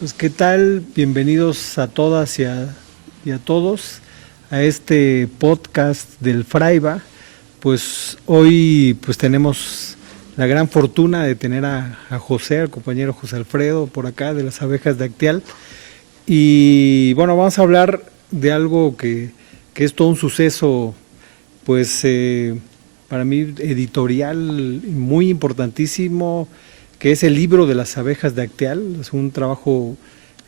Pues qué tal, bienvenidos a todas y a todos a este podcast del Fraiba. Pues hoy pues tenemos la gran fortuna de tener a José, al compañero José Alfredo por acá de las abejas de Acteal. Y bueno, vamos a hablar de algo que es todo un suceso, pues para mí editorial muy importantísimo, que es el libro de las abejas de Acteal. Es un trabajo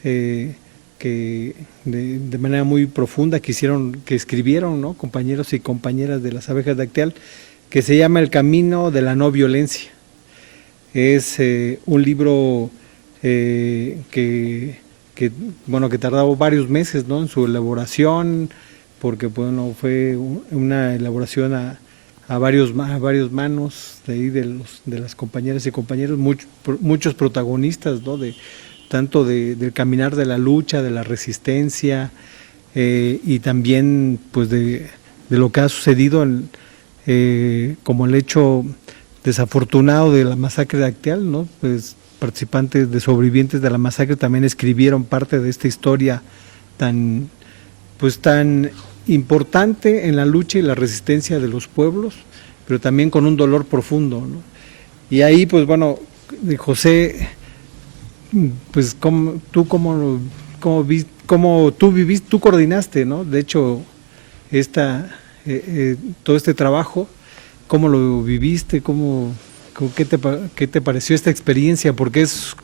que de manera muy profunda que escribieron, ¿no?, compañeros y compañeras de las abejas de Acteal, que se llama El camino de la no violencia. Es un libro bueno, que tardó varios meses, ¿no?, en su elaboración, porque bueno, fue una elaboración a varios manos de ahí de las compañeras y compañeros, muchos protagonistas, ¿no?, tanto del caminar de la lucha, de la resistencia, y también pues de lo que ha sucedido como el hecho desafortunado de la masacre de Acteal, ¿no? Pues participantes de sobrevivientes de la masacre también escribieron parte de esta historia tan importante en la lucha y la resistencia de los pueblos, pero también con un dolor profundo, ¿no? Y ahí, pues bueno, José, pues tú coordinaste, ¿no?, de hecho, todo este trabajo, ¿cómo lo viviste? ¿Qué te pareció esta experiencia? Porque es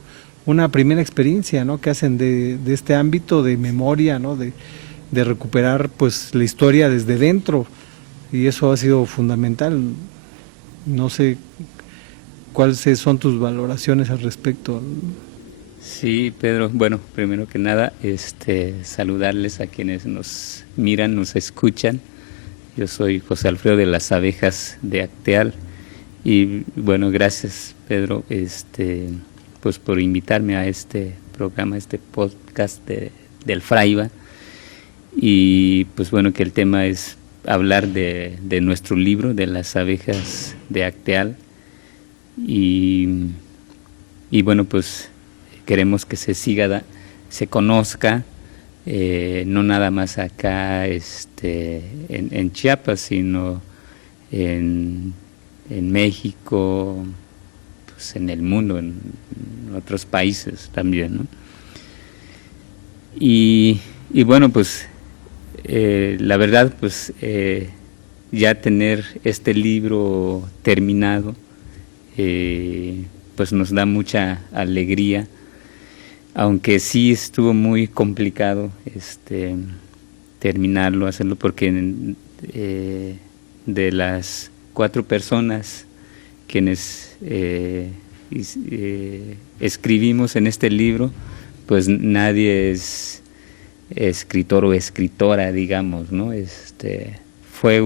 una primera experiencia, ¿no?, que hacen de este ámbito de memoria, ¿no?, de recuperar pues la historia desde dentro, y eso ha sido fundamental. No sé cuáles son tus valoraciones al respecto. Sí, Pedro, bueno, primero que nada, saludarles a quienes nos miran, nos escuchan. Yo soy José Alfredo de las Abejas de Acteal y bueno, gracias, Pedro, pues por invitarme a este programa, a este podcast del Fraiba. Y pues bueno, que el tema es hablar de nuestro libro, de las abejas de Acteal. Y bueno, pues queremos que se conozca, no nada más acá en Chiapas, sino en México, pues en el mundo, en otros países también, ¿no? Y bueno, pues la verdad, pues ya tener este libro terminado, pues nos da mucha alegría, aunque sí estuvo muy complicado terminarlo, hacerlo, porque de las 4 personas quienes escribimos en este libro, pues nadie es escritor o escritora, digamos, ¿no? Fue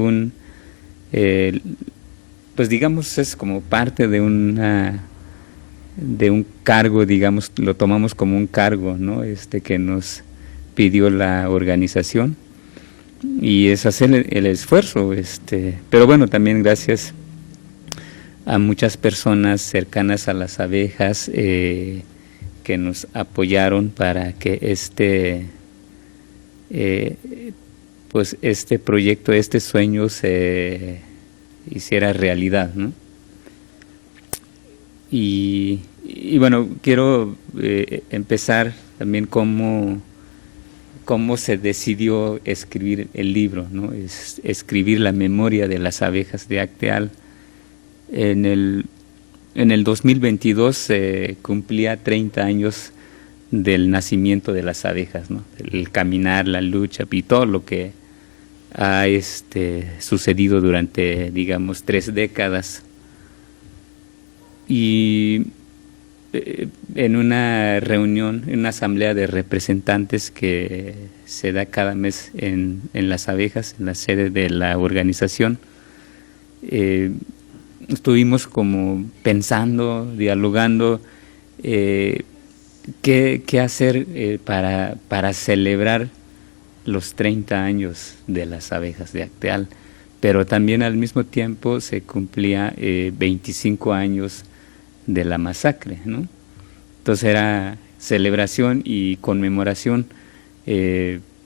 pues digamos, es como parte de un cargo, digamos, lo tomamos como un cargo, ¿no?, que nos pidió la organización, y es hacer el esfuerzo, pero bueno, también gracias a muchas personas cercanas a las abejas que nos apoyaron para que pues este proyecto, este sueño se hiciera realidad, ¿no? Y bueno, quiero empezar también cómo se decidió escribir el libro, ¿no? Escribir la memoria de las abejas de Acteal. En el 2022 se cumplía 30 años del nacimiento de las abejas, ¿no? El caminar, la lucha y todo lo que ha sucedido durante, digamos, 3 décadas. Y en una reunión, en una asamblea de representantes que se da cada mes en las abejas, en la sede de la organización, estuvimos como pensando, dialogando, qué hacer para celebrar los 30 años de las abejas de Acteal, pero también al mismo tiempo se cumplía 25 años de la masacre, ¿no? Entonces celebración y conmemoración,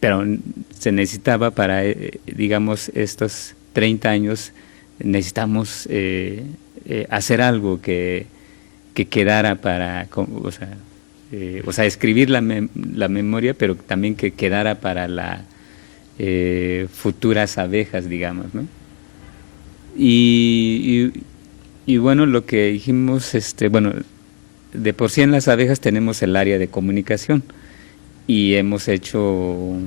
pero se necesitaba para, digamos, estos 30 años, necesitamos hacer algo que quedara para, o sea, escribir la memoria, pero también que quedara para las futuras abejas, digamos, ¿no? Y bueno, lo que dijimos, bueno, de por sí en las abejas tenemos el área de comunicación y hemos hecho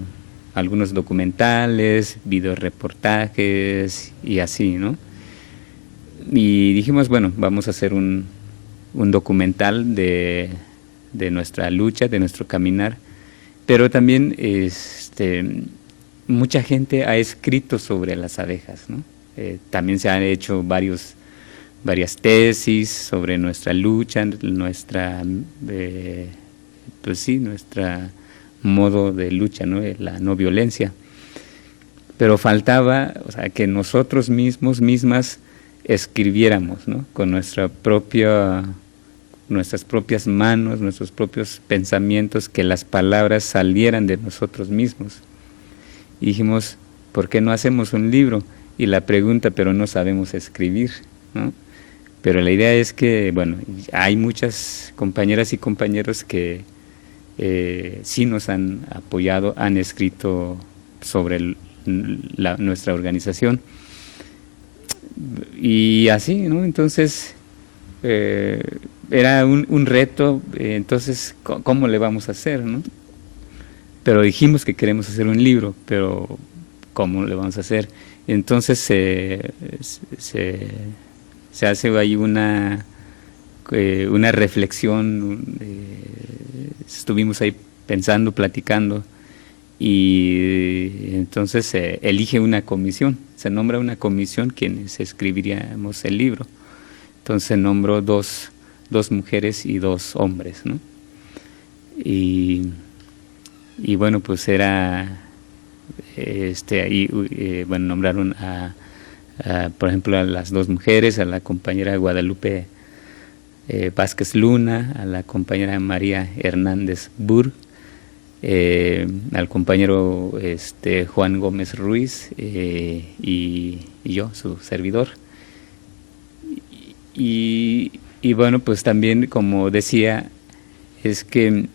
algunos documentales, videoreportajes y así, ¿no? Y dijimos, bueno, vamos a hacer un documental de nuestra lucha, de nuestro caminar, pero también mucha gente ha escrito sobre las abejas, ¿no? También se han hecho varias tesis sobre nuestra lucha, nuestra modo de lucha, ¿no? La no violencia. Pero faltaba, o sea, que nosotros mismas escribiéramos, ¿no? Con nuestras propias manos, nuestros propios pensamientos, que las palabras salieran de nosotros mismos. Y dijimos, ¿por qué no hacemos un libro? Y la pregunta, pero no sabemos escribir, ¿no? Pero la idea es que, bueno, hay muchas compañeras y compañeros que sí nos han apoyado, han escrito sobre nuestra organización. Y así, ¿no? Entonces, era un reto, entonces, ¿cómo le vamos a hacer, no? Pero dijimos que queremos hacer un libro, pero ¿cómo le vamos a hacer? Entonces se hace ahí una reflexión, estuvimos ahí pensando, platicando, y entonces se elige una comisión, se nombra una comisión quienes escribiríamos el libro. Entonces se nombró dos mujeres y 2 hombres, ¿no? Y bueno, pues era bueno, nombraron por ejemplo, a las 2 mujeres, a la compañera Guadalupe Vázquez Luna, a la compañera María Hernández Burr, al compañero Juan Gómez Ruiz, y yo, su servidor. Y bueno, pues también, como decía, es que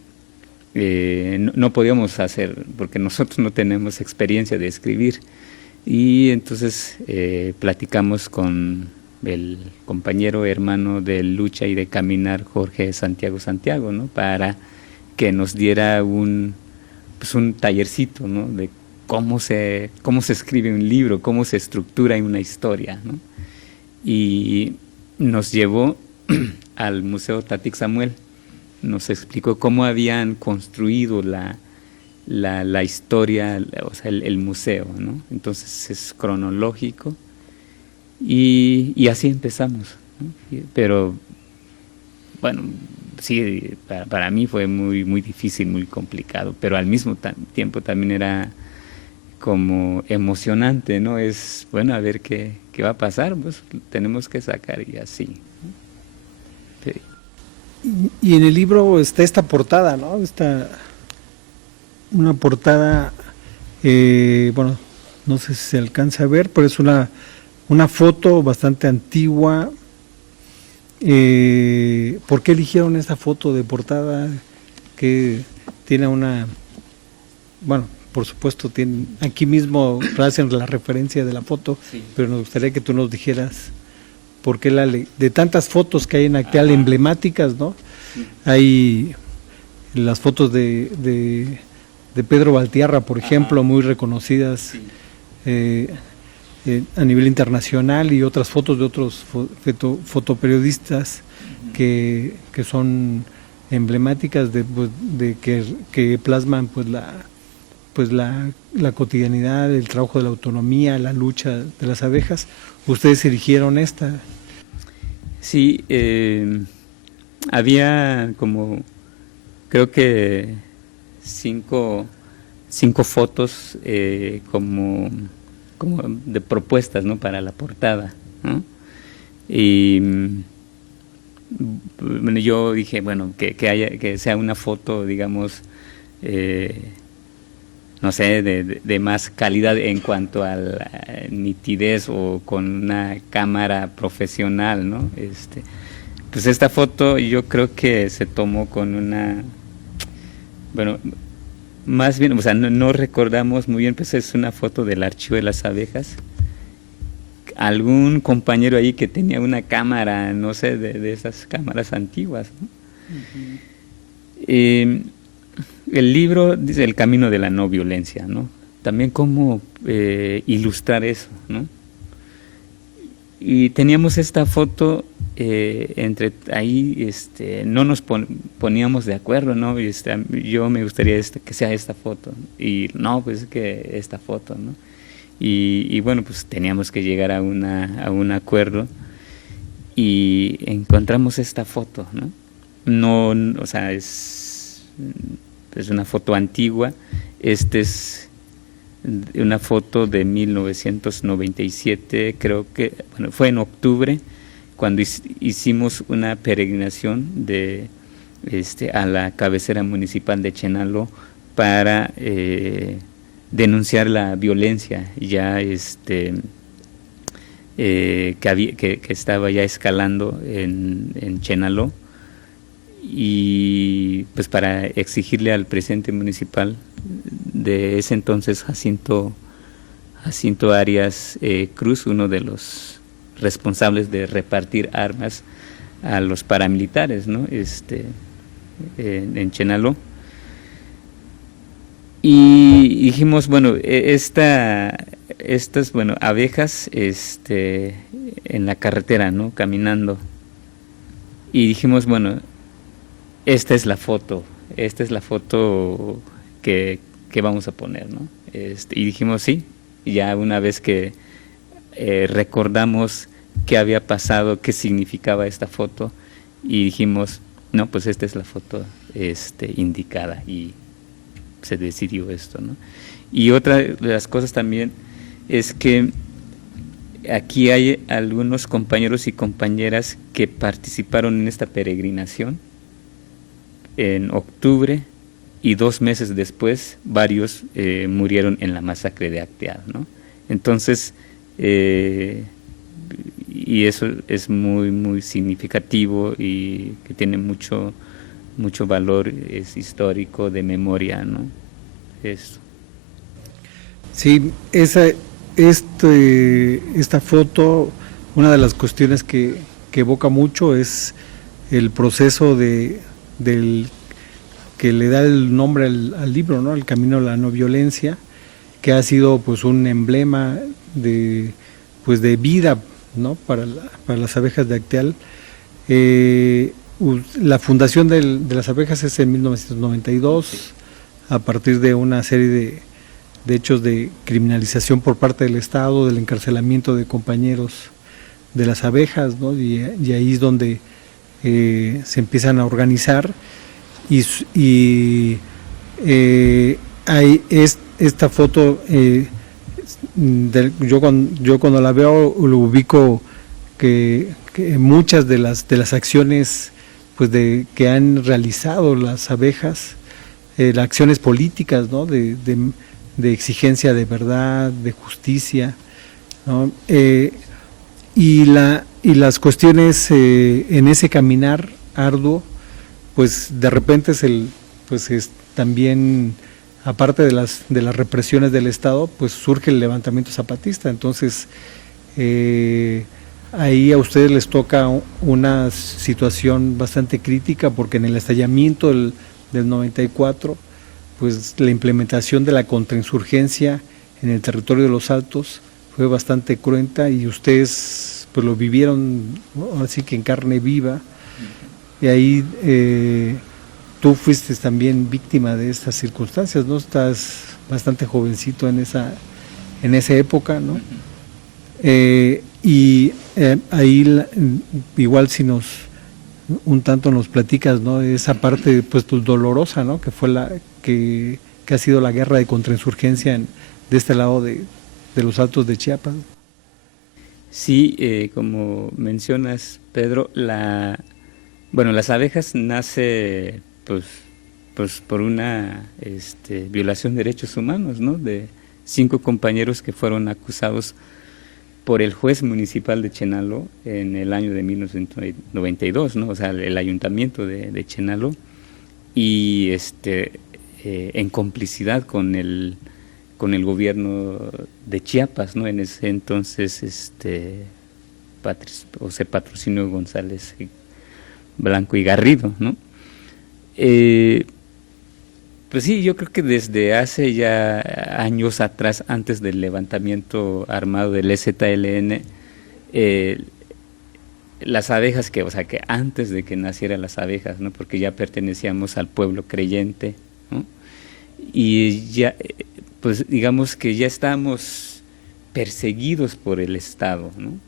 no podíamos hacer, porque nosotros no tenemos experiencia de escribir, y entonces platicamos con el compañero hermano de lucha y de caminar, Jorge Santiago, ¿no? Para que nos diera un tallercito, ¿no? De cómo se escribe un libro, cómo se estructura una historia, ¿no? Y nos llevó al Museo Tatic Samuel, nos explicó cómo habían construido la historia, o sea, el museo, ¿no? Entonces es cronológico y así empezamos, ¿no? Pero bueno, sí, para mí fue muy, muy difícil, muy complicado, pero al mismo tiempo también era como emocionante, ¿no? Es, bueno, a ver qué va a pasar, pues tenemos que sacar y así, ¿no? Sí. Y en el libro está esta portada, ¿no? Una portada, bueno, no sé si se alcanza a ver, pero es una foto bastante antigua. ¿Por qué eligieron esta foto de portada? Que tiene bueno, por supuesto, aquí mismo hacen la referencia de la foto, sí, pero nos gustaría que tú nos dijeras por qué de tantas fotos que hay en Acteal, emblemáticas, ¿no? Sí. Hay las fotos de Pedro Valtierra, por ejemplo, muy reconocidas, sí, a nivel internacional, y otras fotos de otros fotoperiodistas que son emblemáticas de que plasman la cotidianidad, el trabajo de la autonomía, la lucha de las abejas. Ustedes eligieron esta. Sí, había como, creo que 5 fotos como de propuestas, ¿no? Para la portada, ¿no? Y bueno, yo dije, bueno, que sea una foto, digamos, no sé, de más calidad en cuanto a la nitidez o con una cámara profesional, ¿no? Pues esta foto yo creo que se tomó con una, bueno, más bien, o sea, no recordamos muy bien, pues es una foto del archivo de las abejas. Algún compañero ahí que tenía una cámara, no sé, de esas cámaras antiguas, ¿no? El libro dice El camino de la no violencia, ¿no? También cómo ilustrar eso, ¿no? Y teníamos esta foto entre ahí, no nos poníamos de acuerdo, ¿no? Yo me gustaría que sea esta foto, y no, pues que esta foto, ¿no? Y bueno, pues teníamos que llegar a un acuerdo y encontramos esta foto, ¿no? No, o sea, es una foto antigua. Es una foto de 1997, creo que, bueno, fue en octubre, cuando hicimos una peregrinación a la cabecera municipal de Chenaló para denunciar la violencia ya que estaba ya escalando en Chenaló, y pues para exigirle al presidente municipal de ese entonces, Jacinto Arias Cruz, uno de los responsables de repartir armas a los paramilitares, ¿no? En Chenaló. Y dijimos, bueno, estas bueno, abejas en la carretera, ¿no? Caminando. Y dijimos, bueno, esta es la foto que vamos a poner, ¿no? Y dijimos, sí, ya una vez que recordamos qué había pasado, qué significaba esta foto, y dijimos, no, pues esta es la foto indicada, y se decidió esto, ¿no? Y otra de las cosas también es que aquí hay algunos compañeros y compañeras que participaron en esta peregrinación en octubre, y 2 meses después varios murieron en la masacre de Acteal, ¿no? Entonces, y eso es muy, muy significativo y que tiene mucho valor histórico, de memoria, ¿no? Eso. Sí, esta foto, una de las cuestiones que evoca mucho es el proceso del que le da el nombre al libro, ¿no? El camino a la no violencia, que ha sido pues un emblema de vida, ¿no? Para las abejas de Acteal. La fundación de las abejas es en 1992, a partir de una serie de hechos de criminalización por parte del Estado, del encarcelamiento de compañeros de las abejas, ¿no? Y ahí es donde se empiezan a organizar, y hay esta foto, yo cuando la veo lo ubico que muchas de las acciones pues que han realizado las abejas, las acciones políticas, ¿no? de exigencia de verdad, de justicia, ¿no? Y las cuestiones en ese caminar arduo, pues de repente es también, aparte de las represiones del Estado, pues surge el levantamiento zapatista. Entonces ahí a ustedes les toca una situación bastante crítica, porque en el estallamiento del 94, pues la implementación de la contrainsurgencia en el territorio de los Altos fue bastante cruenta, y ustedes pues lo vivieron, ¿no? Así que en carne viva. Y ahí tú fuiste también víctima de estas circunstancias, ¿no? Estás bastante jovencito en esa época, ¿no? Ahí igual si un tanto nos platicas, ¿no? Esa parte pues dolorosa, ¿no? Que fue que ha sido la guerra de contrainsurgencia de este lado de los Altos de Chiapas. Sí, como mencionas, Pedro, Bueno, las abejas nace pues por una violación de derechos humanos, ¿no? De 5 compañeros que fueron acusados por el juez municipal de Chenaló en el año de 1992, ¿no? O sea, el ayuntamiento de Chenaló, y en complicidad con el gobierno de Chiapas, ¿no? En ese entonces José Patrocinio González Blanco y Garrido, ¿no? Pues sí, yo creo que desde hace ya años atrás, antes del levantamiento armado del EZLN, las abejas o sea, que antes de que nacieran las abejas, ¿no? Porque ya pertenecíamos al pueblo creyente, ¿no? Y ya, pues digamos que ya estábamos perseguidos por el Estado, ¿no?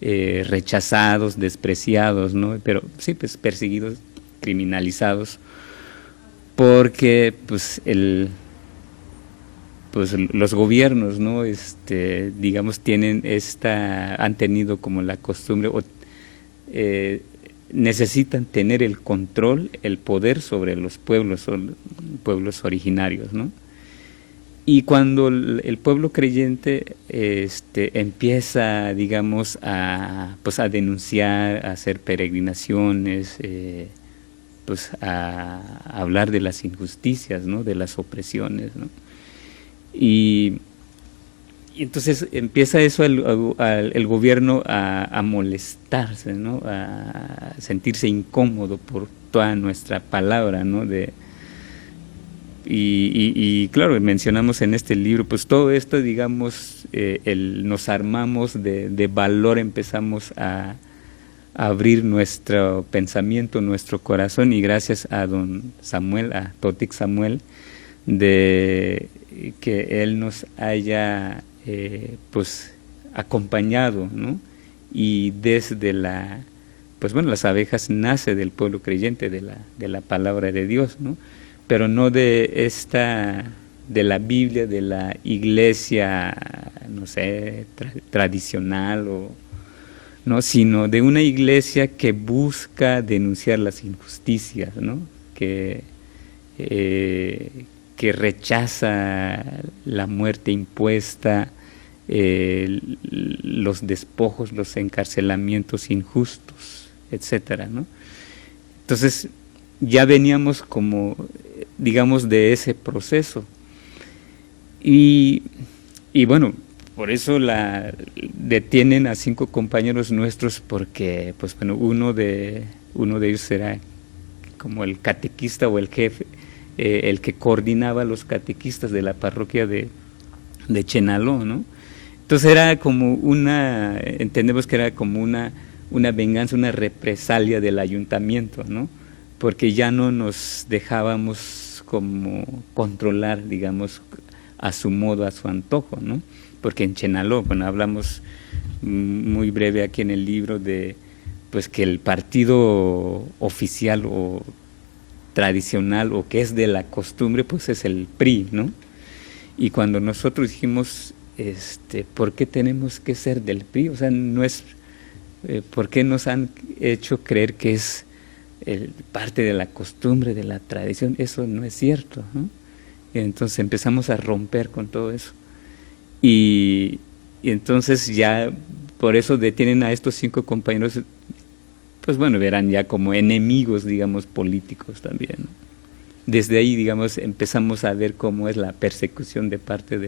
Rechazados, despreciados, ¿no? Pero sí, pues perseguidos, criminalizados, porque pues los gobiernos, ¿no? Digamos, han tenido como la costumbre, necesitan tener el control, el poder sobre los pueblos originarios, ¿no? Y cuando el pueblo creyente empieza, digamos, pues a denunciar, a hacer peregrinaciones, pues a hablar de las injusticias, ¿no? De las opresiones, ¿no? Y entonces empieza eso el gobierno a molestarse, ¿no? A sentirse incómodo por toda nuestra palabra, ¿no? Y claro, mencionamos en este libro, pues todo esto, digamos, nos armamos de valor, empezamos a abrir nuestro pensamiento, nuestro corazón, y gracias a don Samuel, a Totic Samuel, de que él nos haya pues acompañado, ¿no? Y desde pues bueno, las abejas nace del pueblo creyente, de la palabra de Dios, ¿no? Pero no de la Biblia, de la iglesia, no sé, tradicional, ¿no? Sino de una iglesia que busca denunciar las injusticias, ¿no? Que rechaza la muerte impuesta, los despojos, los encarcelamientos injustos, etcétera, ¿no? Entonces ya veníamos como, digamos, de ese proceso, y bueno, por eso detienen a 5 compañeros nuestros, porque pues bueno, uno de ellos era como el catequista o el jefe, el que coordinaba los catequistas de la parroquia de Chenaló, ¿no? Entonces era como entendemos que era como una venganza, una represalia del ayuntamiento, ¿no? Porque ya no nos dejábamos como controlar, digamos, a su modo, a su antojo, ¿no? Porque en Chenaló, bueno, hablamos muy breve aquí en el libro de pues que el partido oficial o tradicional, o que es de la costumbre, pues es el PRI, ¿no? Y cuando nosotros dijimos, ¿por qué tenemos que ser del PRI? O sea, no es, ¿por qué nos han hecho creer que es parte de la costumbre, de la tradición? Eso no es cierto, ¿no? Y entonces empezamos a romper con todo eso. Y entonces ya, por eso detienen a estos 5 compañeros, pues bueno, verán ya como enemigos, digamos, políticos también, ¿no? Desde ahí, digamos, empezamos a ver cómo es la persecución de parte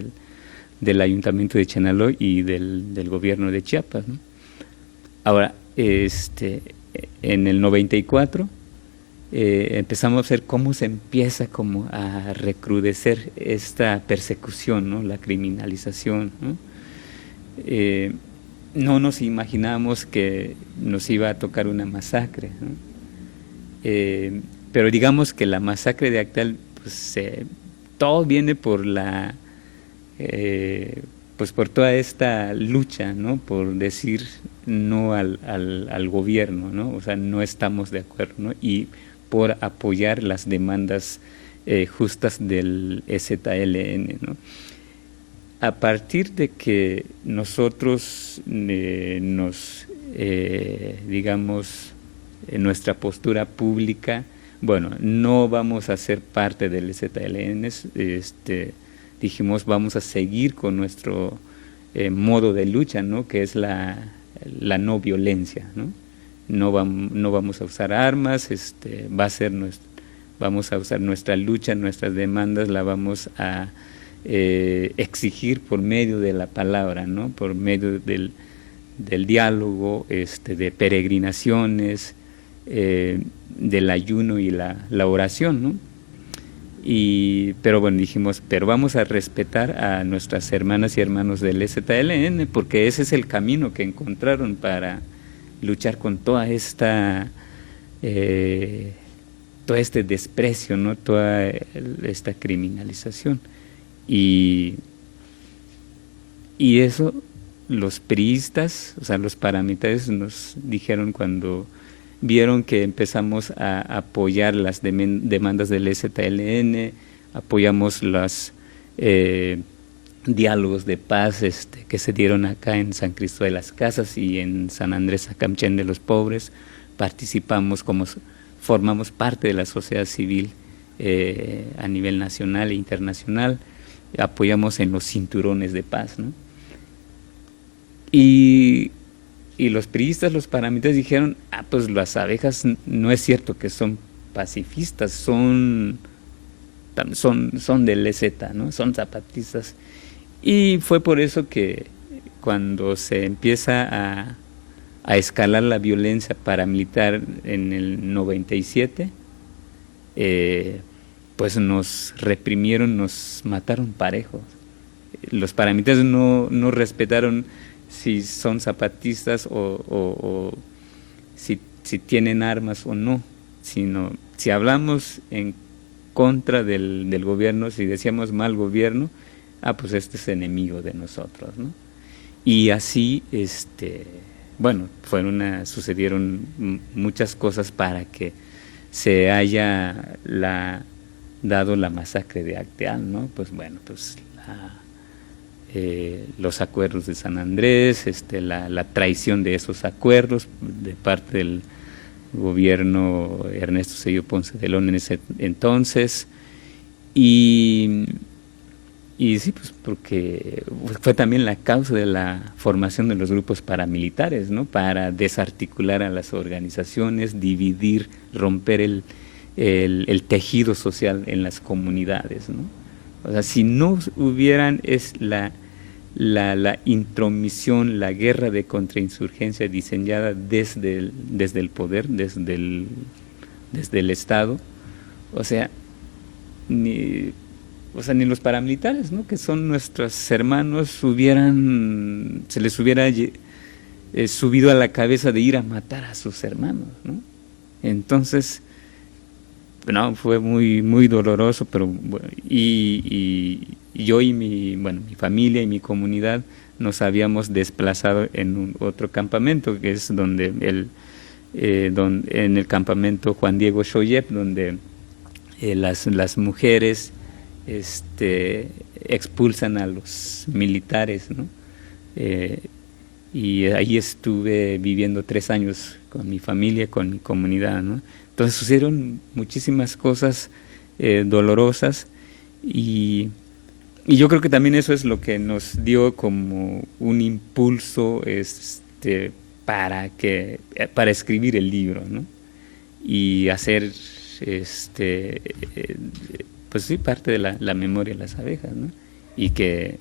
del ayuntamiento de Chenaló y del gobierno de Chiapas, ¿no? Ahora, en el 94 empezamos a ver cómo se empieza como a recrudecer esta persecución, ¿no? La criminalización, ¿no? No nos imaginábamos que nos iba a tocar una masacre, ¿no? Pero digamos que la masacre de Acteal, pues todo viene por pues por toda esta lucha, ¿no? Por decir no al gobierno, ¿no? O sea, no estamos de acuerdo, ¿no? Y por apoyar las demandas justas del EZLN, ¿no? A partir de que nosotros digamos, nuestra postura pública. Bueno, no vamos a ser parte del ZLN, dijimos vamos a seguir con nuestro modo de lucha, ¿no? Que es la no violencia, ¿no? No vamos a usar armas, vamos a usar nuestra lucha, nuestras demandas, la vamos a exigir por medio de la palabra, ¿no? Por medio del diálogo, de peregrinaciones, del ayuno y la oración, ¿no? Pero bueno, dijimos, pero vamos a respetar a nuestras hermanas y hermanos del ZLN, porque ese es el camino que encontraron para luchar con toda esta todo este desprecio, ¿no? Toda esta criminalización. Y eso los priistas, o sea, los paramilitares nos dijeron cuando vieron que empezamos a apoyar las demandas del ZLN, apoyamos los diálogos de paz que se dieron acá en San Cristóbal de las Casas y en San Andrés Acamchén de los Pobres, participamos formamos parte de la sociedad civil a nivel nacional e internacional, apoyamos en los cinturones de paz, ¿no? Y los priistas, los paramilitares dijeron, pues las abejas no es cierto que son pacifistas, son del EZ, ¿no? Son zapatistas. Y fue por eso que cuando se empieza a escalar la violencia paramilitar en el 97, pues nos reprimieron, nos mataron parejos. Los paramilitares no respetaron si son zapatistas o si tienen armas o no, sino si hablamos en contra del gobierno, si decíamos mal gobierno, pues este es enemigo de nosotros, ¿no? Y así, bueno, sucedieron muchas cosas para que se haya dado la masacre de Acteal, ¿no? Pues bueno, pues los acuerdos de San Andrés, la traición de esos acuerdos de parte del gobierno Ernesto Zedillo Ponce de León en ese entonces, y sí, pues porque fue también la causa de la formación de los grupos paramilitares, ¿no? Para desarticular a las organizaciones, dividir, romper el tejido social en las comunidades, ¿no? O sea, si no hubieran la intromisión, la guerra de contrainsurgencia diseñada desde el poder, desde el Estado, o sea, ni los paramilitares, ¿no? Que son nuestros hermanos, se les hubiera subido a la cabeza de ir a matar a sus hermanos, ¿no? Entonces, no, fue muy, muy doloroso, pero y yo y mi familia y mi comunidad nos habíamos desplazado en otro campamento, que es en el campamento Juan Diego Xoyep, donde las mujeres expulsan a los militares, ¿no? Y ahí estuve viviendo 3 años con mi familia, con mi comunidad, ¿no? Entonces sucedieron muchísimas cosas dolorosas y yo creo que también eso es lo que nos dio como un impulso para escribir el libro, ¿no? Y hacer pues sí, parte de la memoria de las abejas, ¿no? Y que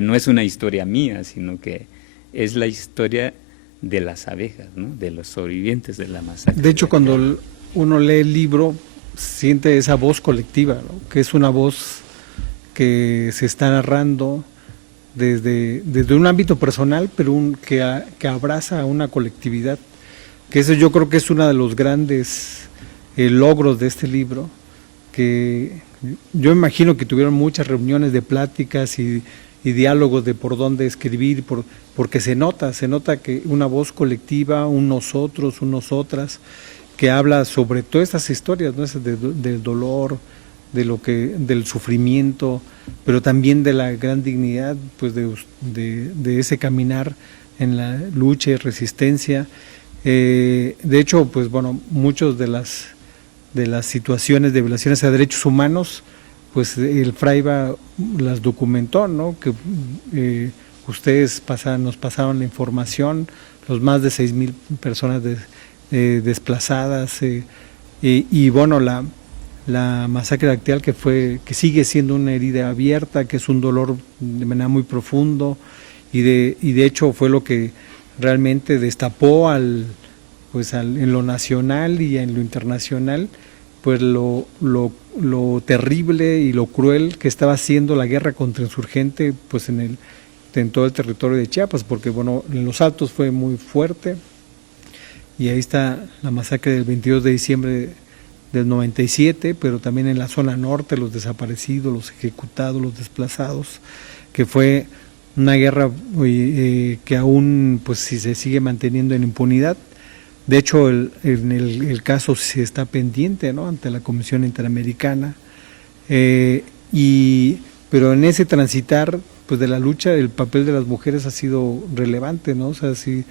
no es una historia mía, sino que es la historia de las abejas, ¿no? De los sobrevivientes de la masacre. De hecho, cuando uno lee el libro, siente esa voz colectiva, ¿no? Que es una voz que se está narrando desde un ámbito personal, pero que abraza a una colectividad, que eso yo creo que es uno de los grandes logros de este libro, que yo imagino que tuvieron muchas reuniones de pláticas y diálogos de por dónde escribir, porque se nota que una voz colectiva, un nosotros, un nosotras, que habla sobre todas estas historias, ¿no? Del dolor, del sufrimiento, pero también de la gran dignidad, pues de ese caminar en la lucha y resistencia. De hecho, pues bueno, muchos de las situaciones de violaciones a derechos humanos, pues el Fraiba las documentó, ¿no? Que ustedes nos pasaron la información, los más de 6,000 personas desplazadas, y bueno, la masacre de Acteal, que sigue siendo una herida abierta, que es un dolor de manera muy profundo, y de hecho fue lo que realmente destapó en lo nacional y en lo internacional, pues lo terrible y lo cruel que estaba haciendo la guerra contra insurgente, pues en todo el territorio de Chiapas, porque bueno, en los Altos fue muy fuerte, y ahí está la masacre del 22 de diciembre del 97, pero también en la zona norte, los desaparecidos, los ejecutados, los desplazados, que fue una guerra que aún pues si se sigue manteniendo en impunidad. De hecho, el caso se está pendiente, ¿no?, ante la Comisión Interamericana, pero en ese transitar pues de la lucha, el papel de las mujeres ha sido relevante, ¿no? O sea, sí,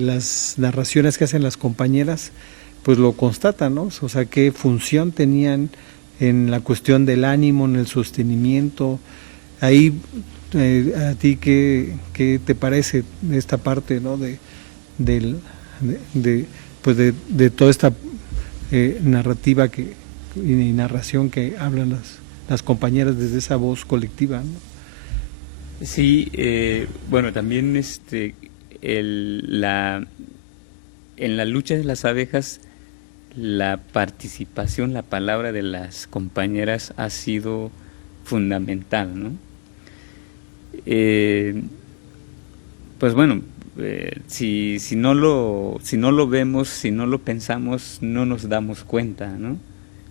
las narraciones que hacen las compañeras pues lo constatan, ¿no? O sea, qué función tenían en la cuestión del ánimo, en el sostenimiento. Ahí, ¿a ti qué te parece esta parte, ¿no?, de toda esta narrativa y narración que hablan las compañeras desde esa voz colectiva, ¿no? Sí, bueno, también en la lucha de las abejas, la participación, la palabra de las compañeras ha sido fundamental, ¿no? Pues bueno, si no lo vemos, si no lo pensamos, no nos damos cuenta, ¿no?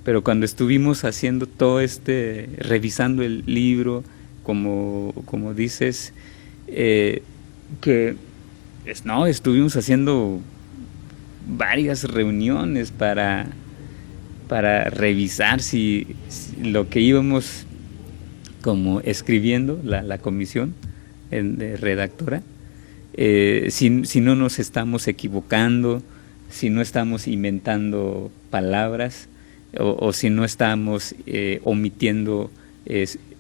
Pero cuando estuvimos haciendo todo revisando el libro, como dices, no, estuvimos haciendo varias reuniones para revisar si lo que íbamos como escribiendo, la comisión redactora, si no nos estamos equivocando, si no estamos inventando palabras, o si no estamos omitiendo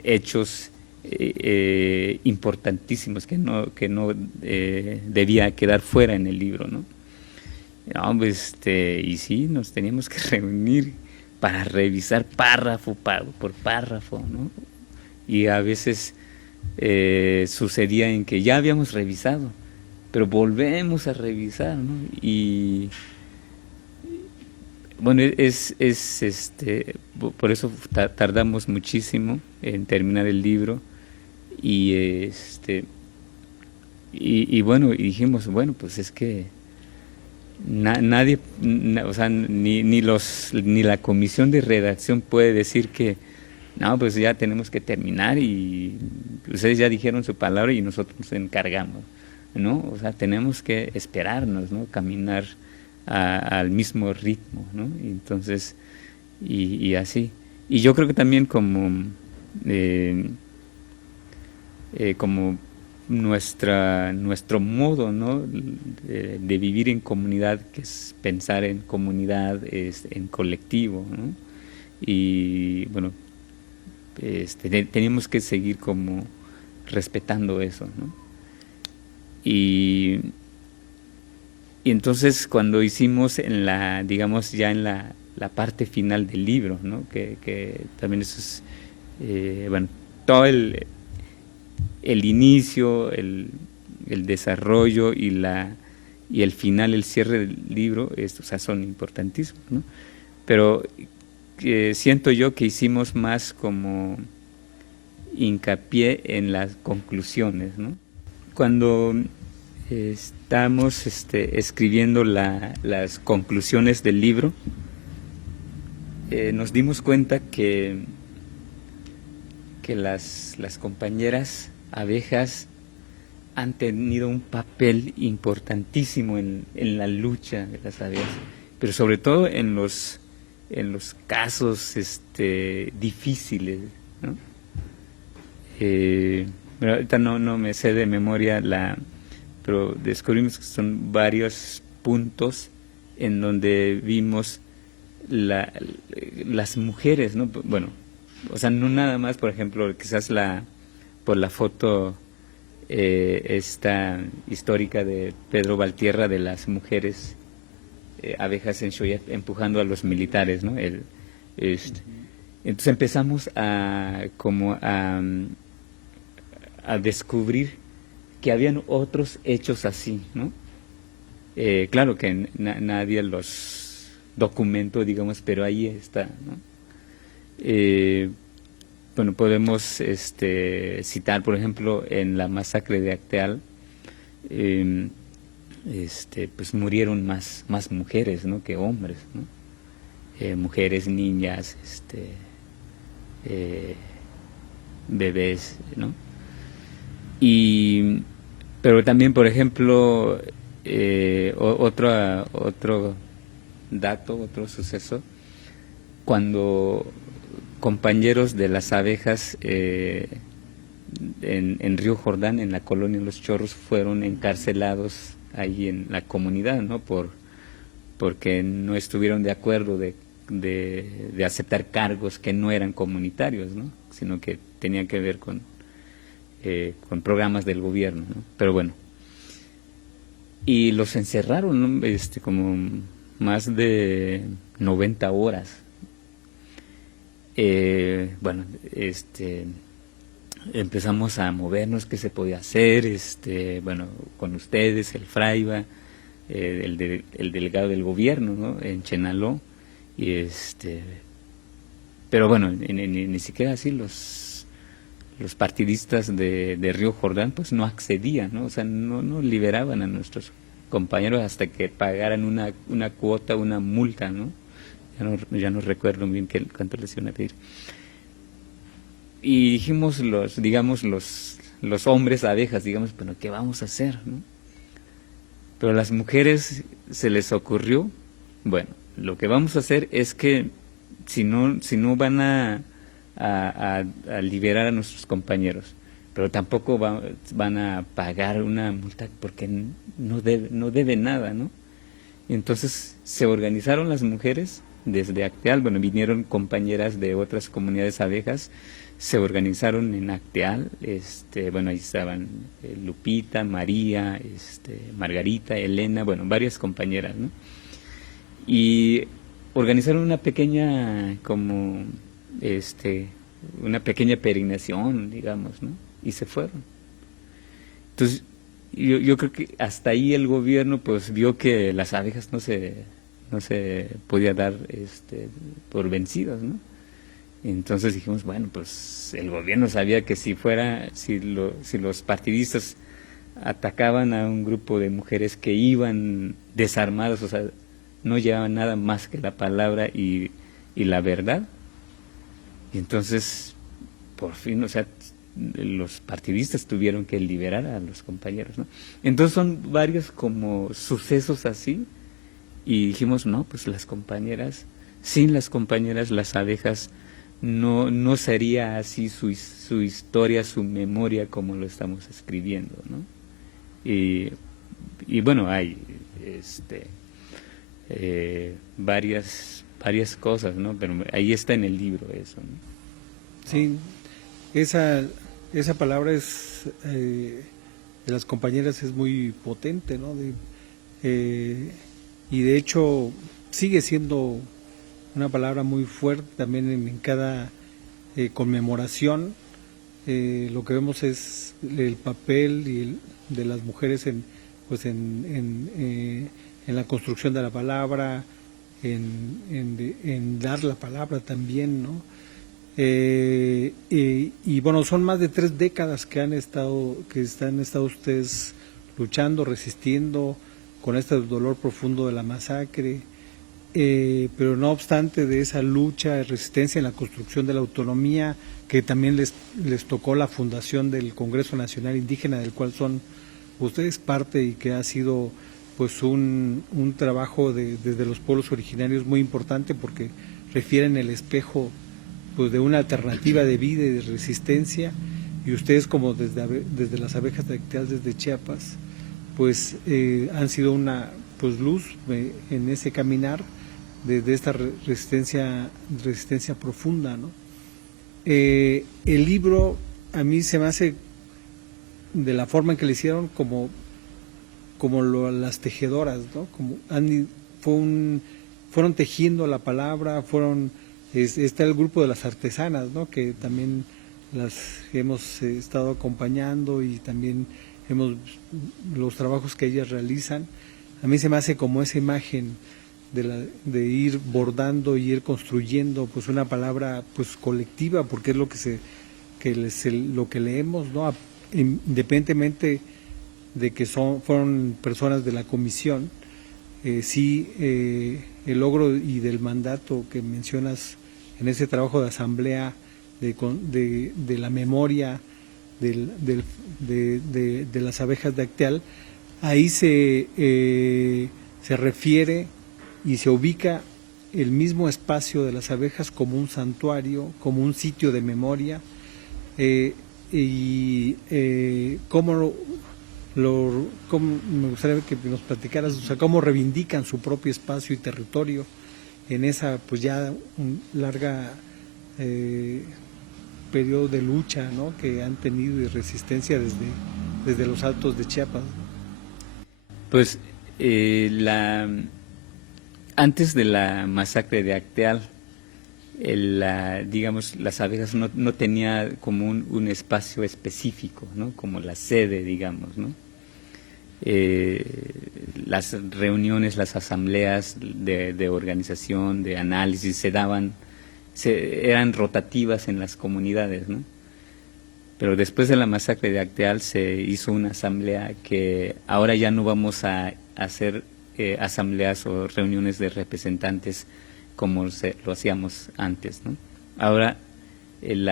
hechos importantísimos que no debía quedar fuera en el libro, ¿no? No, pues, y sí, nos teníamos que reunir para revisar párrafo por párrafo, ¿no? Y a veces sucedía en que ya habíamos revisado, pero volvemos a revisar, ¿no? Y bueno, por eso tardamos muchísimo en terminar el libro, y bueno, y dijimos, bueno, pues es que nadie, o sea, ni la comisión de redacción puede decir que no, pues ya tenemos que terminar y ustedes ya dijeron su palabra y nosotros nos encargamos, ¿no? O sea, tenemos que esperarnos, ¿no? Caminar al mismo ritmo, ¿no? Y entonces, y así. Y yo creo que también como nuestro modo, ¿no?, de vivir en comunidad, que es pensar en comunidad, en colectivo, ¿no? Y bueno, teníamos que seguir como respetando eso, ¿no? Y entonces cuando hicimos digamos ya en la parte final del libro, ¿no?, que también eso es, bueno, todo el inicio, el desarrollo y el final, el cierre del libro, o sea, son importantísimos, ¿no? Pero siento yo que hicimos más como hincapié en las conclusiones, ¿no? Cuando estamos escribiendo las conclusiones del libro, nos dimos cuenta que las compañeras abejas han tenido un papel importantísimo en la lucha de las abejas, pero sobre todo en los casos difíciles, ¿no? Pero ahorita no me sé de memoria pero descubrimos que son varios puntos en donde vimos las mujeres, ¿no? Bueno, o sea, no nada más, por ejemplo, quizás por la foto esta histórica de Pedro Valtierra de las mujeres abejas en Xoyat empujando a los militares, ¿no? Entonces empezamos a descubrir que habían otros hechos así, ¿no? Claro que nadie los documentó, digamos, pero ahí está, ¿no? Bueno, podemos citar, por ejemplo, en la masacre de Acteal, pues murieron más mujeres, ¿no?, que hombres, ¿no? Mujeres, niñas, bebés, ¿no? Pero también, por ejemplo, otro dato, otro suceso, cuando compañeros de las abejas en Río Jordán, en la colonia Los Chorros, fueron encarcelados ahí en la comunidad, ¿no? Porque no estuvieron de acuerdo de aceptar cargos que no eran comunitarios, ¿no?, sino que tenían que ver con programas del gobierno, ¿no? Pero bueno, y los encerraron, ¿no?, como más de 90 horas. Bueno, empezamos a movernos, qué se podía hacer, bueno, con ustedes, el Fraiba, el delegado del gobierno, ¿no?, en Chenaló, y pero bueno, ni siquiera así los partidistas de Río Jordán pues no accedían, ¿no? O sea, no liberaban a nuestros compañeros hasta que pagaran una cuota, una multa, ¿no? Ya no recuerdo bien cuánto les iban a pedir. Y dijimos los hombres abejas, digamos, bueno, ¿qué vamos a hacer, no? Pero a las mujeres se les ocurrió, bueno, lo que vamos a hacer es que si no van a liberar a nuestros compañeros, pero tampoco van a pagar una multa porque no deben nada, ¿no? Y entonces se organizaron las mujeres desde Acteal, bueno, vinieron compañeras de otras comunidades abejas, se organizaron en Acteal, bueno, ahí estaban Lupita, María, Margarita, Elena, bueno, varias compañeras, ¿no? Y organizaron una pequeña una pequeña peregrinación, digamos, ¿no? Y se fueron. Entonces, yo creo que hasta ahí el gobierno pues vio que las abejas no se podía dar por vencidas, ¿no? Entonces dijimos, bueno, pues el gobierno sabía que si los partidistas atacaban a un grupo de mujeres que iban desarmadas, o sea, no llevaban nada más que la palabra y la verdad, y entonces por fin, o sea, los partidistas tuvieron que liberar a los compañeros, ¿no? Entonces son varios como sucesos así, y dijimos, no, pues sin las compañeras, las abejas, no sería así su historia, su memoria como lo estamos escribiendo, ¿no? Y bueno, hay varias cosas, ¿no? Pero ahí está en el libro eso, ¿no? Sí, esa palabra es de las compañeras es muy potente, ¿no? Y de hecho sigue siendo una palabra muy fuerte también en cada conmemoración. Lo que vemos es el papel de las mujeres en la construcción de la palabra, en dar la palabra también, ¿no? Y bueno, son más de 3 décadas que han estado ustedes luchando, resistiendo con este dolor profundo de la masacre, pero no obstante de esa lucha, resistencia en la construcción de la autonomía, que también les tocó la fundación del Congreso Nacional Indígena, del cual son ustedes parte, y que ha sido pues un trabajo desde los pueblos originarios muy importante, porque refieren el espejo pues de una alternativa de vida y de resistencia, y ustedes como desde las abejas de Acteal, desde Chiapas, pues han sido una pues luz en ese caminar de esta resistencia profunda, ¿no? El libro a mí se me hace, de la forma en que le hicieron, como las tejedoras, ¿no? Fueron tejiendo la palabra, está el grupo de las artesanas, ¿no? Que también las hemos estado acompañando, y también los trabajos que ellas realizan. A mí se me hace como esa imagen de ir bordando y ir construyendo pues una palabra pues colectiva, porque es lo lo que leemos, ¿no? Independientemente de que fueron personas de la comisión, el logro y del mandato que mencionas en ese trabajo de asamblea, de la memoria de las abejas de Acteal, ahí se refiere y se ubica el mismo espacio de las abejas como un santuario, como un sitio de memoria, cómo me gustaría que nos platicaras, o sea, cómo reivindican su propio espacio y territorio en esa pues ya larga periodo de lucha, ¿no? Que han tenido, y resistencia desde los altos de Chiapas, ¿no? Pues antes de la masacre de Acteal, digamos, las abejas no tenía como un espacio específico, ¿no? Como la sede, digamos, ¿no? Las reuniones, las asambleas de organización, de análisis, eran rotativas en las comunidades, ¿no? Pero después de la masacre de Acteal se hizo una asamblea que ahora ya no vamos a hacer asambleas o reuniones de representantes como lo hacíamos antes, ¿no? Ahora el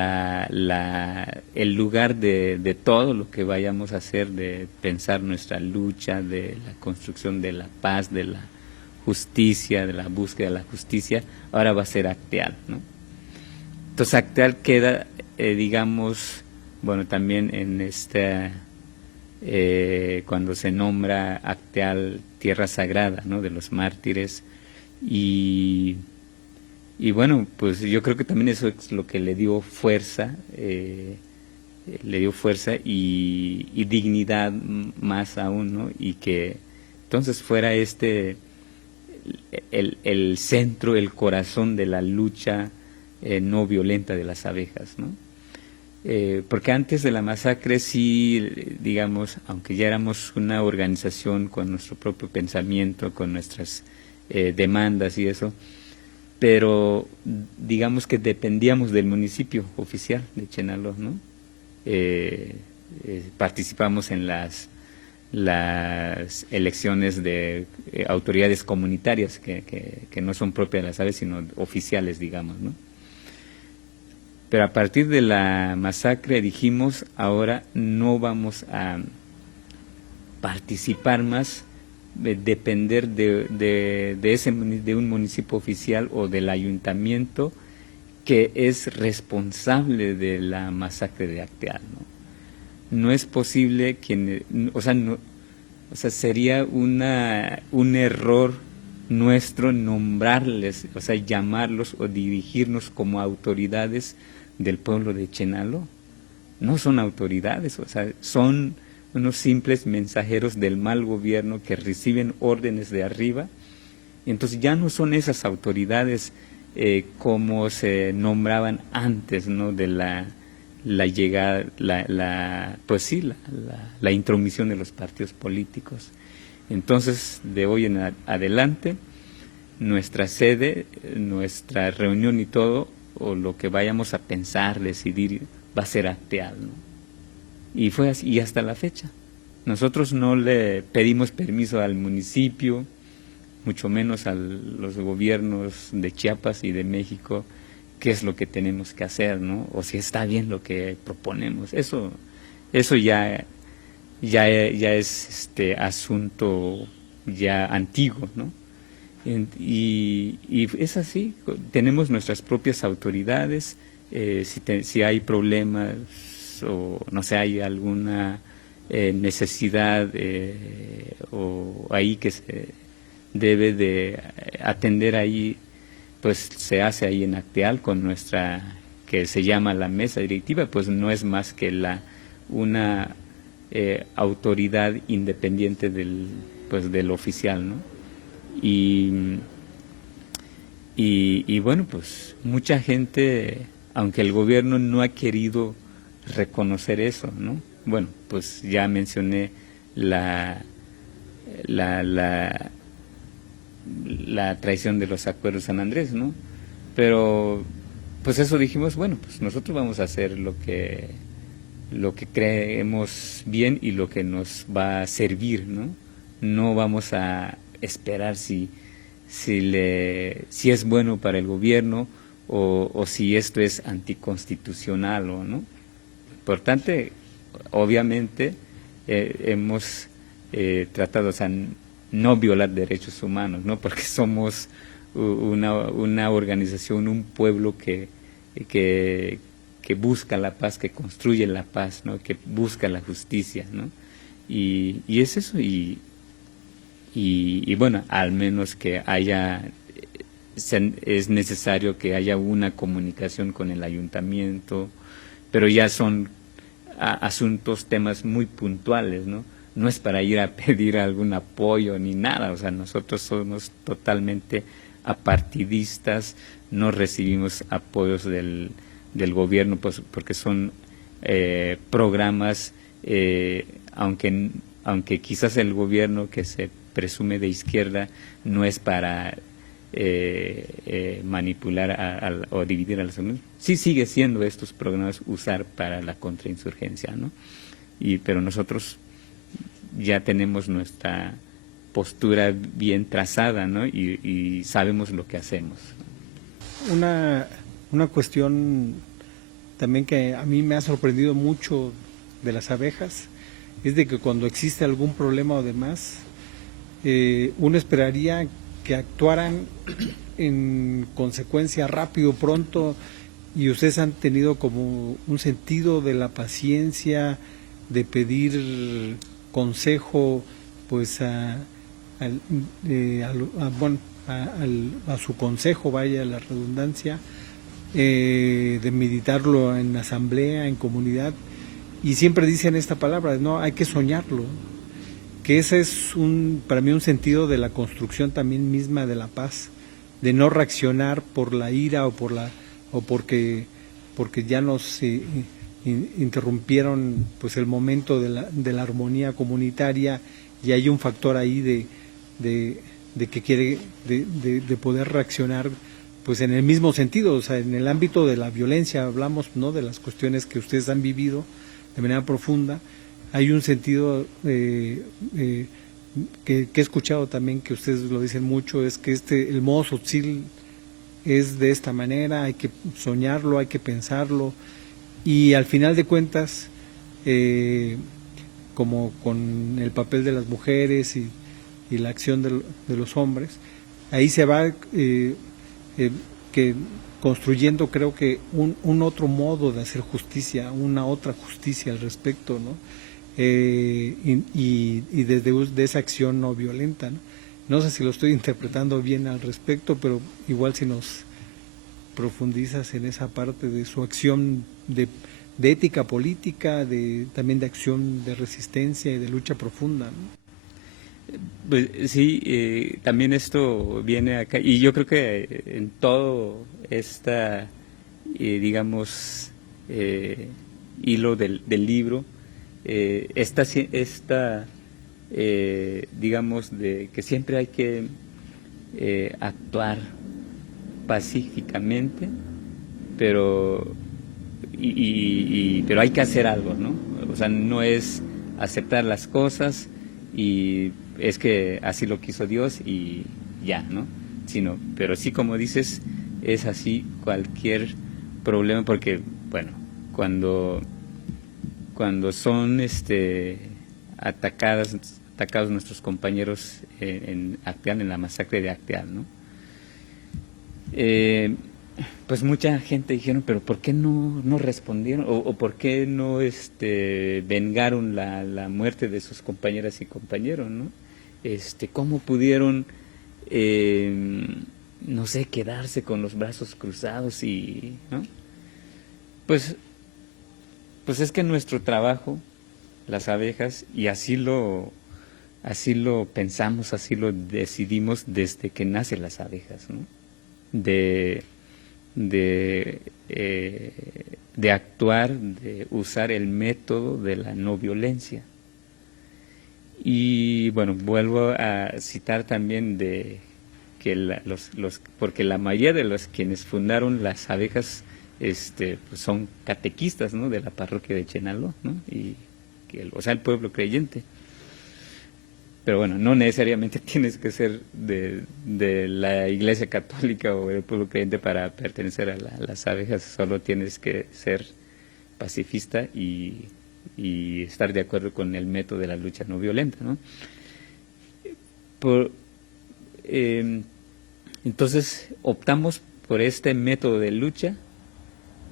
lugar de todo lo que vayamos a hacer, de pensar nuestra lucha, de la construcción de la paz, de la justicia, de la búsqueda de la justicia, ahora va a ser Acteal, ¿no? Entonces Acteal queda, digamos, bueno, también en cuando se nombra Acteal tierra sagrada, ¿no? De los mártires, y bueno, pues yo creo que también eso es lo que le dio fuerza, y dignidad más aún, ¿no? Y que entonces fuera el centro, el corazón de la lucha no violenta de las abejas, ¿no? Porque antes de la masacre sí, digamos, aunque ya éramos una organización con nuestro propio pensamiento, con nuestras demandas y eso, pero digamos que dependíamos del municipio oficial de Chenaló, ¿no? Participamos en las elecciones de autoridades comunitarias que no son propias de las aves, sino oficiales, digamos, ¿no? Pero a partir de la masacre dijimos, ahora no vamos a participar más, depender de un municipio oficial o del ayuntamiento que es responsable de la masacre de Acteal, ¿no? No es posible sería un error nuestro nombrarles, o sea, llamarlos o dirigirnos como autoridades del pueblo de Chenaló. No son autoridades, o sea, son unos simples mensajeros del mal gobierno que reciben órdenes de arriba. Entonces ya no son esas autoridades como se nombraban antes, ¿no? De la llegada, pues sí, la intromisión de los partidos políticos. Entonces, de hoy en adelante, nuestra sede, nuestra reunión y todo, o lo que vayamos a pensar, decidir, va a ser Acteal, ¿no? Y fue así, y hasta la fecha. Nosotros no le pedimos permiso al municipio, mucho menos a los gobiernos de Chiapas y de México, qué es lo que tenemos que hacer, ¿no? O si está bien lo que proponemos. Eso ya es asunto ya antiguo, ¿no? Y es así, tenemos nuestras propias autoridades, si hay problemas pues, o no sé, hay alguna necesidad o ahí que se debe de atender ahí, pues se hace ahí en Acteal con nuestra, que se llama la mesa directiva, pues no es más que una autoridad independiente del oficial, ¿no? Y bueno, pues mucha gente, aunque el gobierno no ha querido reconocer eso, ¿no? Bueno, pues ya mencioné la traición de los acuerdos de San Andrés, ¿no? Pero pues eso dijimos, bueno, pues nosotros vamos a hacer lo que creemos bien y lo que nos va a servir, ¿no? No vamos a esperar si es bueno para el gobierno o si esto es anticonstitucional o no. Importante, obviamente, hemos tratado, o sea, no violar derechos humanos, ¿no? Porque somos una organización, un pueblo que busca la paz, que construye la paz, ¿no? Que busca la justicia, ¿no? Y es eso, y bueno, al menos que es necesario que haya una comunicación con el ayuntamiento, pero ya son asuntos, temas muy puntuales, ¿no? No es para ir a pedir algún apoyo ni nada, o sea, nosotros somos totalmente apartidistas, no recibimos apoyos del gobierno, pues, porque son programas, aunque quizás el gobierno que se presume de izquierda no es para manipular o dividir a las comunidades. Sí sigue siendo estos programas usar para la contrainsurgencia, ¿no? Pero nosotros ya tenemos nuestra postura bien trazada, ¿no? Y sabemos lo que hacemos. Una cuestión también que a mí me ha sorprendido mucho de las abejas es de que cuando existe algún problema o demás, uno esperaría que actuaran en consecuencia rápido, pronto, y ustedes han tenido como un sentido de la paciencia, de pedir consejo, pues a su consejo, vaya la redundancia, de meditarlo en asamblea, en comunidad, y siempre dicen esta palabra, no, hay que soñarlo, que ese es para mí un sentido de la construcción también misma de la paz, de no reaccionar por la ira o porque ya nos interrumpieron pues el momento de la armonía comunitaria, y hay un factor ahí de que quiere de poder reaccionar pues en el mismo sentido, o sea, en el ámbito de la violencia hablamos, ¿no?, de las cuestiones que ustedes han vivido de manera profunda. Hay un sentido que he escuchado también, que ustedes lo dicen mucho, es que el modo Tzotzil es de esta manera, hay que soñarlo, hay que pensarlo, y al final de cuentas, como con el papel de las mujeres y la acción de los hombres, ahí se va que construyendo, creo que un otro modo de hacer justicia, una otra justicia al respecto, ¿no? Y desde esa acción no violenta, ¿no? No sé si lo estoy interpretando bien al respecto, pero igual si nos profundizas en esa parte de su acción de ética política, también de acción de resistencia y de lucha profunda, ¿no? Pues sí, también esto viene acá, y yo creo que en todo digamos, hilo del libro, digamos, de que siempre hay que actuar pacíficamente, pero hay que hacer algo, ¿no? O sea, no es aceptar las cosas y es que así lo quiso Dios y ya, ¿no? Pero sí, como dices, es así cualquier problema, porque, bueno, cuando son atacados nuestros compañeros en Acteal, en la masacre de Acteal, ¿no? pues mucha gente dijeron, pero ¿por qué no respondieron? O ¿por qué no vengaron la muerte de sus compañeras y compañeros, ¿no? ¿Cómo pudieron, no sé, quedarse con los brazos cruzados y, ¿no? Pues, pues es que nuestro trabajo, las abejas, y así lo pensamos, así lo decidimos desde que nacen las abejas, ¿no? De, de actuar, de usar el método de la no violencia. Y bueno, vuelvo a citar también de que porque la mayoría de los quienes fundaron las abejas pues son catequistas, ¿no?, de la parroquia de Chenaló, ¿no? Y o sea, el pueblo creyente. Pero bueno, no necesariamente tienes que ser de la Iglesia Católica o del pueblo creyente para pertenecer a las abejas, solo tienes que ser pacifista y estar de acuerdo con el método de la lucha no violenta, ¿no? Entonces optamos por este método de lucha,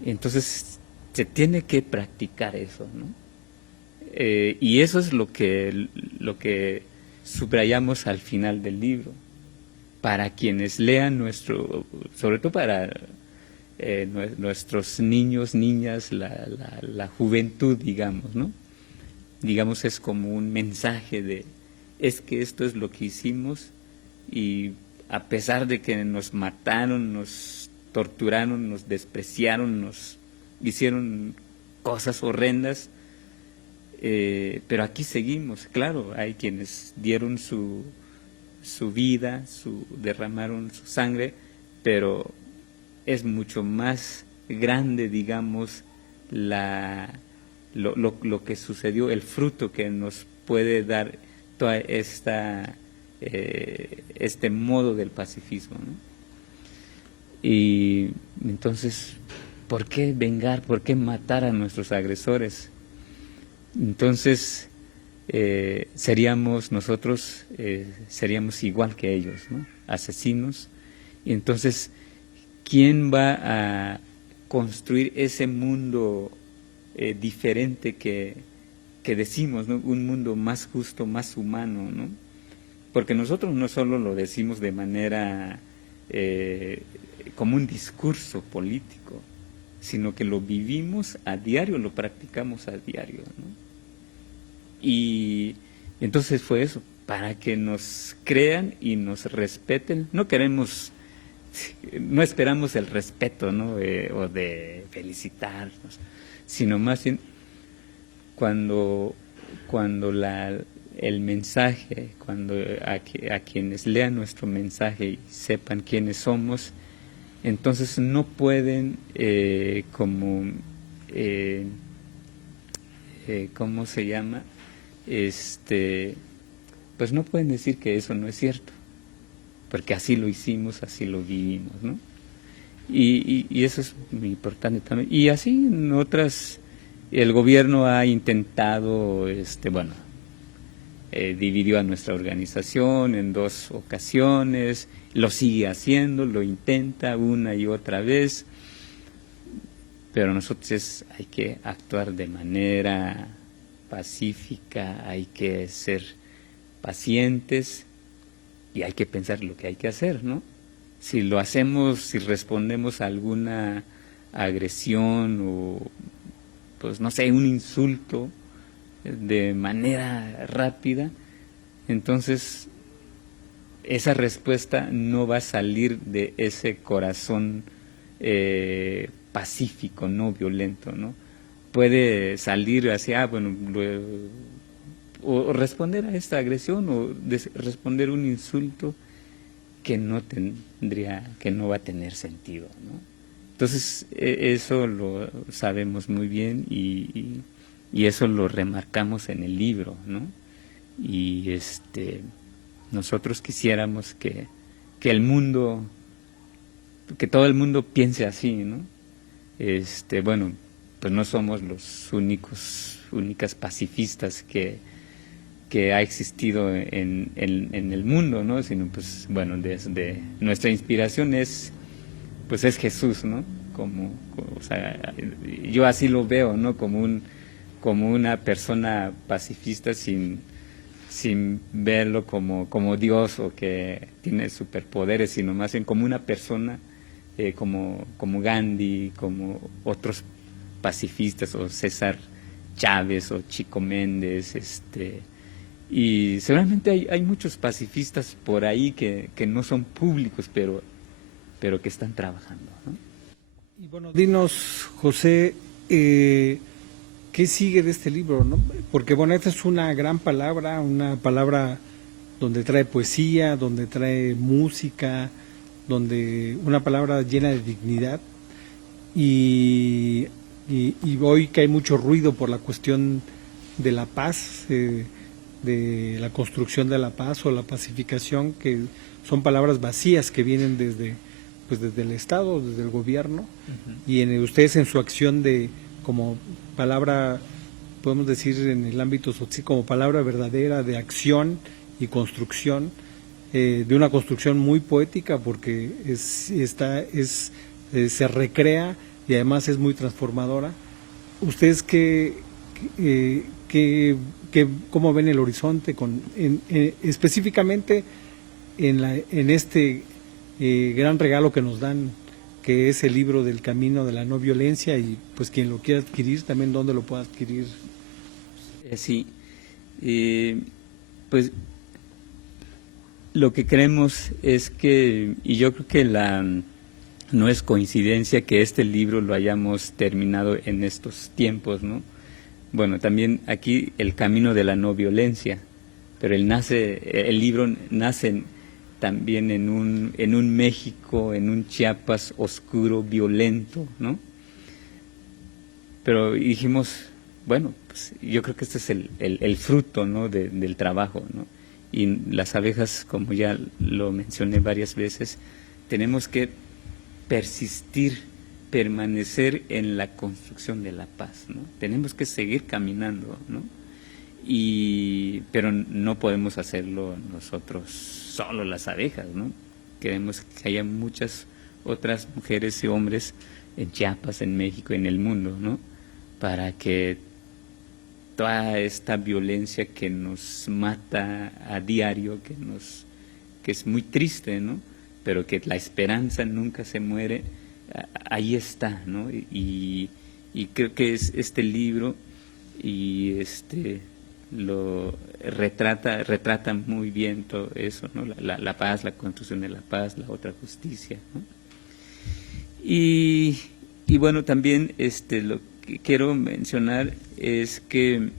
entonces se tiene que practicar eso, ¿no? Y eso es lo que subrayamos al final del libro, para quienes lean sobre todo para nuestros niños, niñas, la juventud, digamos, ¿no? Digamos, es como un mensaje es que esto es lo que hicimos, y a pesar de que nos mataron, nos torturaron, nos despreciaron, nos hicieron cosas horrendas, pero aquí seguimos. Claro, hay quienes dieron su vida, derramaron su sangre, pero es mucho más grande, digamos, lo que sucedió, el fruto que nos puede dar toda este modo del pacifismo, ¿no? Y entonces, ¿por qué vengar? ¿Por qué matar a nuestros agresores? Entonces, nosotros seríamos igual que ellos, ¿no? Asesinos. Y entonces, ¿quién va a construir ese mundo diferente que decimos, ¿no? Un mundo más justo, más humano, ¿no? Porque nosotros no solo lo decimos de manera como un discurso político, sino que lo vivimos a diario, lo practicamos a diario, ¿no? Y entonces fue eso, para que nos crean y nos respeten. No esperamos el respeto, ¿no? O de felicitarnos, sino más bien cuando el mensaje, cuando a quienes lean nuestro mensaje y sepan quiénes somos, entonces no pueden ¿cómo se llama? Pues no pueden decir que eso no es cierto, porque así lo hicimos, así lo vivimos, ¿no? Y eso es muy importante también. Y así en otras, el gobierno ha intentado, dividió a nuestra organización en 2 ocasiones, lo sigue haciendo, lo intenta una y otra vez, pero nosotros hay que actuar de manera pacífica, hay que ser pacientes y hay que pensar lo que hay que hacer, ¿no? Si lo hacemos, si respondemos a alguna agresión o, pues no sé, un insulto de manera rápida, entonces esa respuesta no va a salir de ese corazón pacífico, no violento, ¿no? Puede salir así, o responder a esta agresión o responder un insulto que no va a tener sentido, ¿no? Entonces eso lo sabemos muy bien y eso lo remarcamos en el libro, ¿no? Y nosotros quisiéramos que el mundo, que todo el mundo piense así, ¿no? Bueno, pues no somos los únicas pacifistas que ha existido en el mundo, ¿no? Sino pues bueno, desde nuestra inspiración es pues es Jesús, ¿no? O sea, yo así lo veo, ¿no? Como una persona pacifista sin verlo como Dios o que tiene superpoderes, sino más bien como una persona como Gandhi, como otros pacifistas, o César Chávez o Chico Méndez, y seguramente hay muchos pacifistas por ahí que no son públicos, pero que están trabajando, ¿no? Y bueno, dinos, José, ¿qué sigue de este libro, no? Porque bueno, esta es una gran palabra, una palabra donde trae poesía, donde trae música, donde una palabra llena de dignidad, y hoy que hay mucho ruido por la cuestión de la paz, de la construcción de la paz o la pacificación, que son palabras vacías que vienen desde el Estado, desde el gobierno, y ustedes en su acción como palabra, podemos decir en el ámbito social, como palabra verdadera de acción y construcción, de una construcción muy poética, porque se recrea y además es muy transformadora. ¿Ustedes cómo ven el horizonte específicamente en este gran regalo que nos dan, que es el libro del camino de la no violencia, y pues quien lo quiera adquirir también dónde lo pueda adquirir? Sí, pues lo que creemos es que, y yo creo que no es coincidencia que este libro lo hayamos terminado en estos tiempos, ¿no? Bueno, también aquí el camino de la no violencia, pero el libro nace también en un México, en un Chiapas oscuro, violento, ¿no? Pero dijimos, bueno, pues yo creo que este es el fruto, ¿no? del trabajo, ¿no? Y las abejas, como ya lo mencioné varias veces, tenemos que persistir, permanecer en la construcción de la paz, ¿no? Tenemos que seguir caminando, ¿no? Pero no podemos hacerlo nosotros, solo las abejas, ¿no? Queremos que haya muchas otras mujeres y hombres en Chiapas, en México, en el mundo, ¿no? Para que toda esta violencia que nos mata a diario, que es muy triste, ¿no? Pero que la esperanza nunca se muere, ahí está, ¿no? Y creo que es este libro y lo retrata muy bien todo eso, ¿no? La paz, la construcción de la paz, la otra justicia, ¿no? Y bueno, también lo que quiero mencionar es que,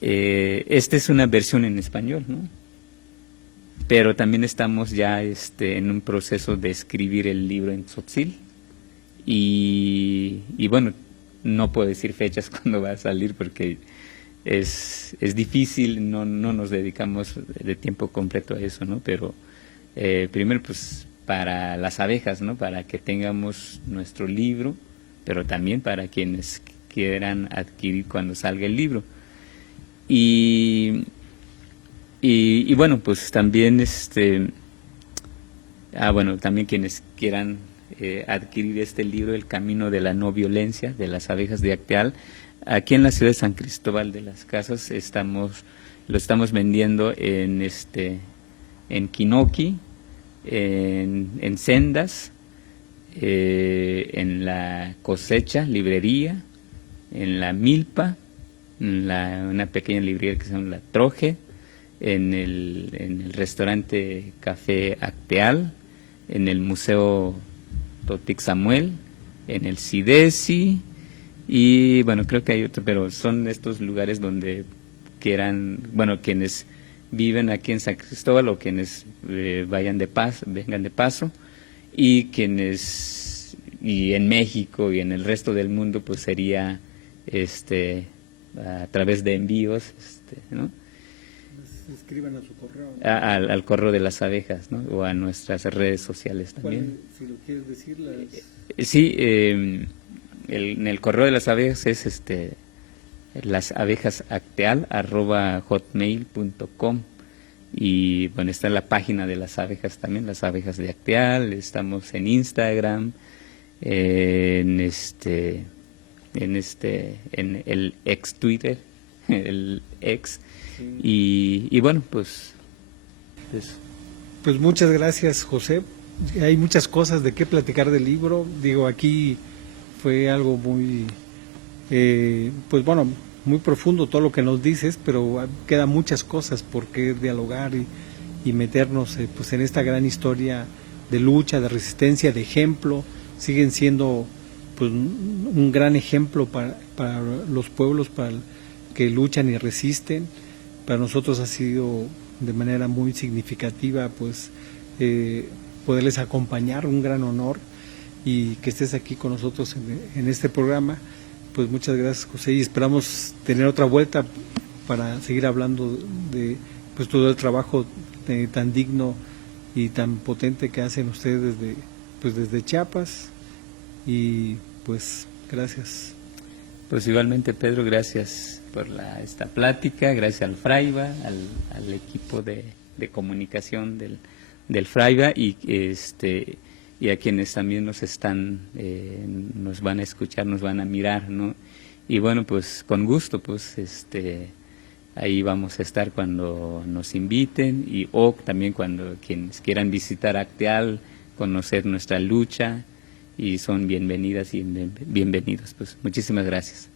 esta es una versión en español, ¿no? Pero también estamos ya en un proceso de escribir el libro en tzotzil, y bueno, no puedo decir fechas cuándo va a salir porque es difícil, no nos dedicamos de tiempo completo a eso, ¿no? Pero primero, pues, para las abejas, ¿no? Para que tengamos nuestro libro, pero también para quienes quieran adquirir cuando salga el libro. Y bueno, pues también también quienes quieran adquirir este libro, El camino de la no violencia, de las abejas de Acteal, aquí en la ciudad de San Cristóbal de las Casas lo estamos vendiendo en Quinoqui, en Sendas, en la Cosecha librería, en la Milpa, en una pequeña librería que se llama La Troje, en el restaurante Café Acteal, en el Museo Totic Samuel, en el CIDESI, y bueno, creo que hay otro, pero son estos lugares donde quieran, bueno, quienes viven aquí en San Cristóbal o quienes vengan de paso, y en México y en el resto del mundo, pues sería a través de envíos, ¿no? Escriban a su correo, ¿no? Al correo de las abejas, ¿no? O a nuestras redes sociales también. Si lo quieres decir, sí, en el correo de las abejas es lasabejasacteal@hotmail.com, Y bueno, está la página de las abejas también, las abejas de Acteal. Estamos en Instagram, en el ex Twitter, el ex. Y bueno, pues eso. Pues muchas gracias, José. Hay muchas cosas de qué platicar del libro. Digo, aquí fue algo muy, pues bueno, muy profundo todo lo que nos dices, pero quedan muchas cosas por qué dialogar y meternos pues en esta gran historia de lucha, de resistencia, de ejemplo. Siguen siendo pues un gran ejemplo para los pueblos que luchan y resisten. Para nosotros ha sido de manera muy significativa pues poderles acompañar, un gran honor, y que estés aquí con nosotros en este programa. Pues muchas gracias, José, y esperamos tener otra vuelta para seguir hablando de pues todo el trabajo tan digno y tan potente que hacen ustedes desde Chiapas. Y pues gracias. Pues igualmente, Pedro, gracias por esta plática, gracias al Fraiba, al equipo de comunicación del Fraiba, y a quienes también nos van a escuchar, nos van a mirar, ¿no? Y bueno, pues con gusto, pues ahí vamos a estar cuando nos inviten, o también cuando quienes quieran visitar Acteal, conocer nuestra lucha, y son bienvenidas y bienvenidos. Pues muchísimas gracias.